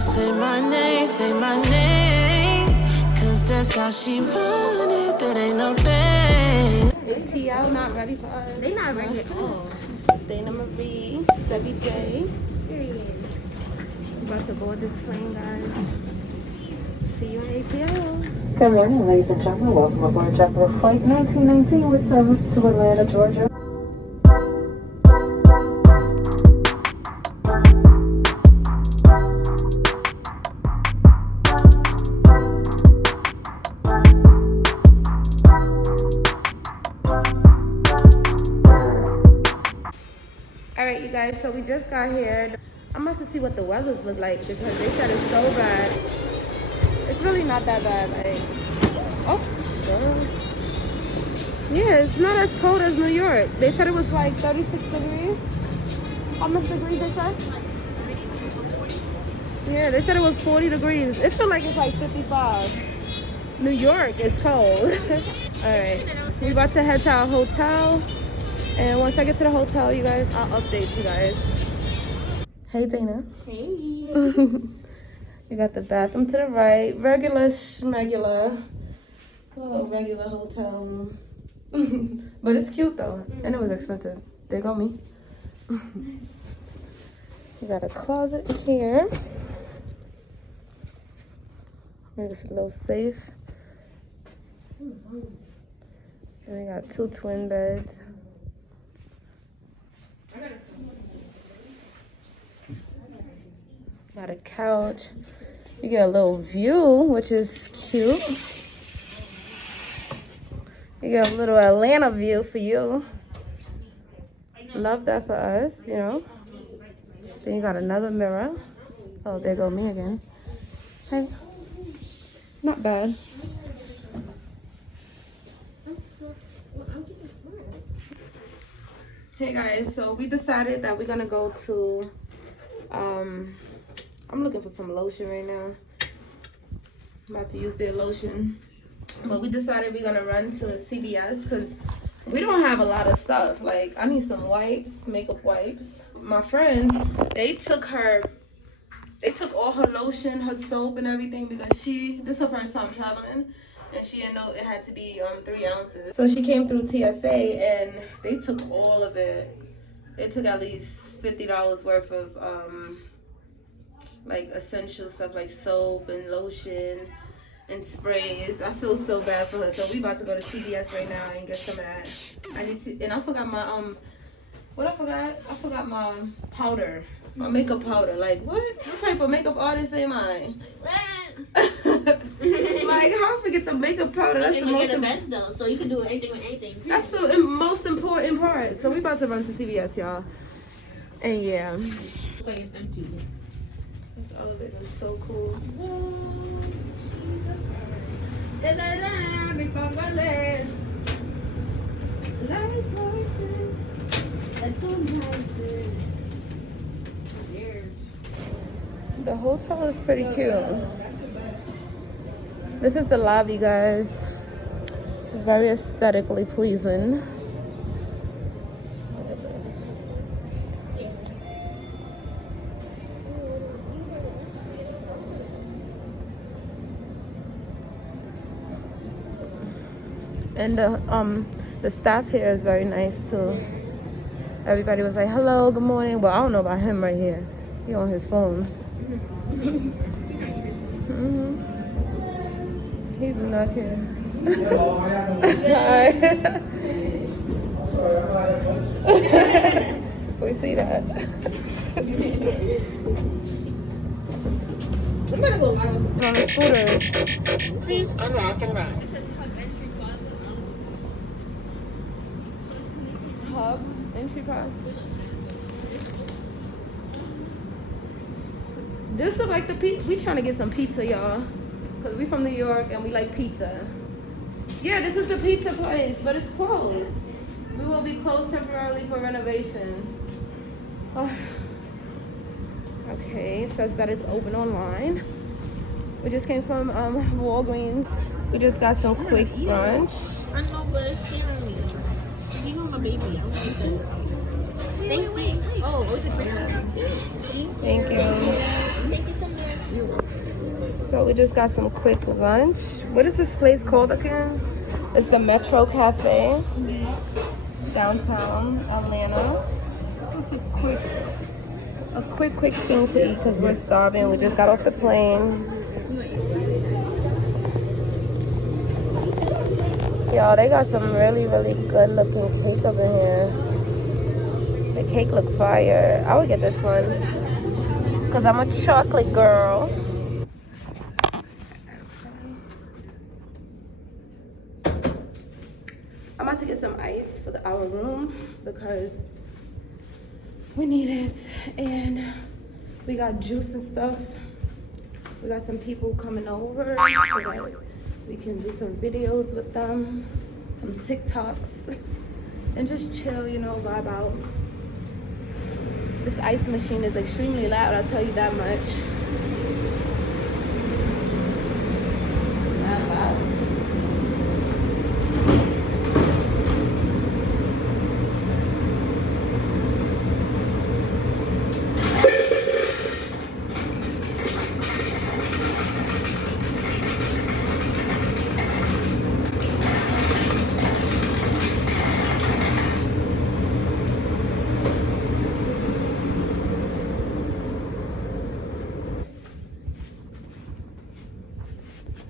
say my name, cause that's how she want it, that ain't no thing. ATL not ready for us. They not ready at all. Daina Marie, WJ. Period. About to board this plane, guys. See you in ATL. Good morning, ladies and gentlemen. Welcome aboard JetBlue Flight 1919 with service to Atlanta, Georgia. Alright, you guys, so we just got here. I'm about to see what the weathers look like because they said it's so bad. It's really not that bad. Like, oh, girl. Yeah, it's not as cold as New York. They said it was like 36 degrees. How much degrees they said? Yeah, they said it was 40 degrees. It felt like it's like 55. New York is cold. Alright, we about to head to our hotel. And once I get to the hotel, you guys, I'll update you guys. Hey, Daina. Hey. You got the bathroom to the right. Regular schmegular. Oh, regular hotel room. But it's cute though. And it was expensive. There go me. You got a closet here. Here's a little safe. And we got 2 twin beds. Got a couch. You get a little view, which is cute. You get a little Atlanta view for you. Love that for us, you know. Then you got another mirror. Oh, there go me again. Hey, not bad. Hey guys, so we decided that we're gonna go to I'm looking for some lotion right now. I'm about to use their lotion. But we decided we're gonna run to CVS because we don't have a lot of stuff. Like, I need some wipes, makeup wipes. My friend, they took all her lotion, her soap and everything because this is her first time traveling. And she didn't know it had to be 3 ounces. So she came through TSA and they took all of it. They took at least $50 worth of like essential stuff like soap and lotion and sprays. I feel so bad for her. So we about to go to CVS right now and get some of that. And I forgot my what I forgot? I forgot my powder. My makeup powder. Like what type of makeup artist am I? Like how I forget the makeup powder? That's the best though, so you can do anything with anything. That's the most important part. So we about to run to CVS, y'all. And yeah. This elevator is so cool. The hotel is pretty cute. This is the lobby, guys. Very aesthetically pleasing. Look at this. And the staff here is very nice too. Everybody was like, hello, good morning. Well, I don't know about him right here. He on his phone. He do not care. Hi. We see that. On the scooters. Please unlock and run. Hub entry pass. This is like the pizza. We trying to get some pizza, y'all, cause we from New York and we like pizza. Yeah, this is the pizza place, but it's closed. We will be closed temporarily for renovation. Oh. Okay, it says that it's open online. We just came from Walgreens. We just got some quick brunch. I know, but it's scaring me. You know my baby. I don't like that. Thanks, Dee. Oh, it's a great time. Thank you. Thank you so much. So we just got some quick lunch. What is this place called again? It's the Metro Cafe, downtown Atlanta. Just a quick thing to eat because we're starving. We just got off the plane. Y'all, they got some really good looking cake up in here. The cake look fire. I would get this one because I'm a chocolate girl. I'm about to get some ice for our room because we need it, and we got juice and stuff. We got some people coming over so that we can do some videos with them, some TikToks, and just chill, you know, vibe out. This ice machine is extremely loud, I'll tell you that much. Not loud.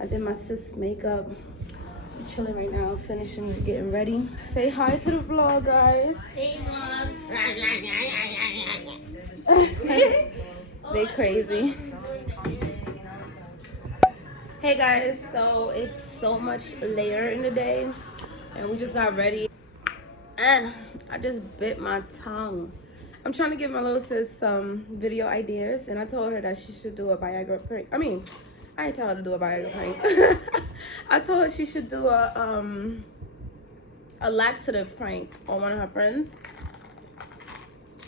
I did my sis makeup. I'm chilling right now, finishing getting ready. Say hi to the vlog, guys. Hey, Mom. They crazy. Hey guys, so it's so much later in the day and we just got ready. I just bit my tongue. I'm trying to give my little sis some video ideas, and I told her that she should do a Viagra prank. I mean, I ain't tell her to do a Viagra prank. I told her she should do a laxative prank on one of her friends,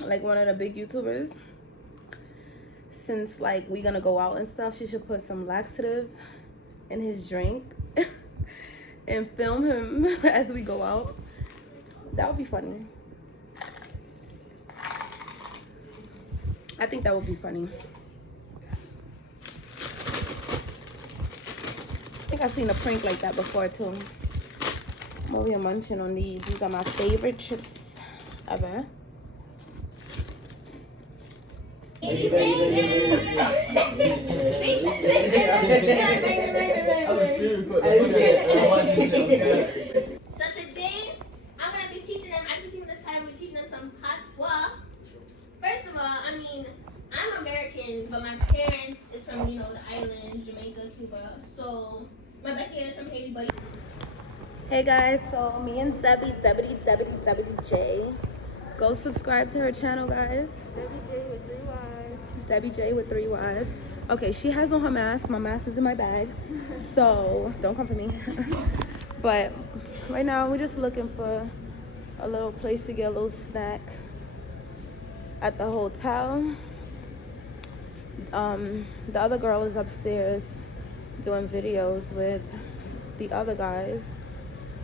like one of the big YouTubers. Since like we gonna go out and stuff, she should put some laxative in his drink and film him as we go out. That would be funny. I think that would be funny. I think I've seen a prank like that before too. I'm over here munching on these. These are my favorite chips ever. So today, I'm going to be teaching them, as you see this time, we're teaching them some patois. First of all, I mean, I'm American, but my parents is from, you know, the islands, Jamaica, Cuba. So, my best year is from Haiti, but... Hey guys, so me and Debbie J. Go subscribe to her channel, guys. Debbie J with 3 Y's. Okay, she has on her mask. My mask is in my bag. So, don't come for me. But right now, we're just looking for a little place to get a little snack at the hotel. The other girl is upstairs doing videos with the other guys.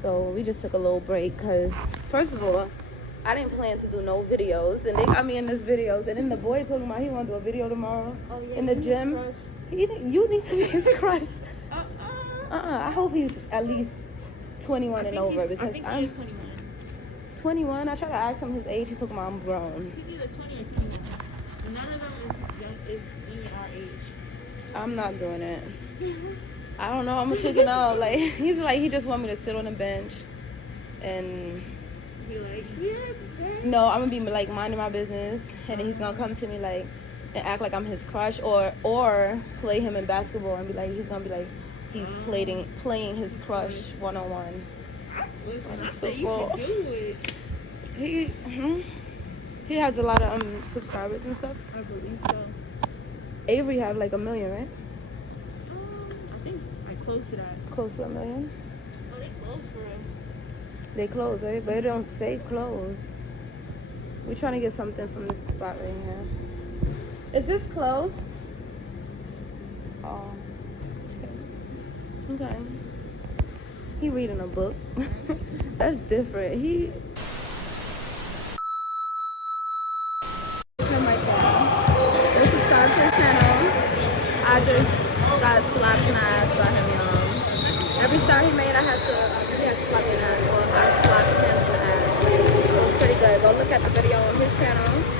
So we just took a little break because, first of all, I didn't plan to do no videos, and they got me in this videos. And then the boy talking about he want to do a video tomorrow in the gym. You need to be his crush. I hope he's at least 21 and over, because I'm 21. I tried to ask him his age. He talking about I'm grown. He's either 20 or 21. None of them is even our age. I'm not doing it. I don't know. I'm a chicken out. Like he just want me to sit on the bench and Be like, yeah. no, I'm gonna be like minding my business, and then he's gonna come to me like and act like I'm his crush, or play him in basketball and be like he's playing his crush one-on-one. Listen, I say you should do it. He has a lot of subscribers and stuff. I believe so. Avery have like 1 million, right? I think like close to that. Close to 1 million. Oh, they close for real. They close, right? But it don't say close. We're trying to get something from this spot right here. Is this closed? Oh. Okay. He reading a book. That's different. Turn my phone. Go subscribe to the channel. I just got got slapped in the ass by him, y'all. Every shot he made, he had to slap me in the ass. Well, I slapped him in the ass. It was pretty good. Go look at the video on his channel.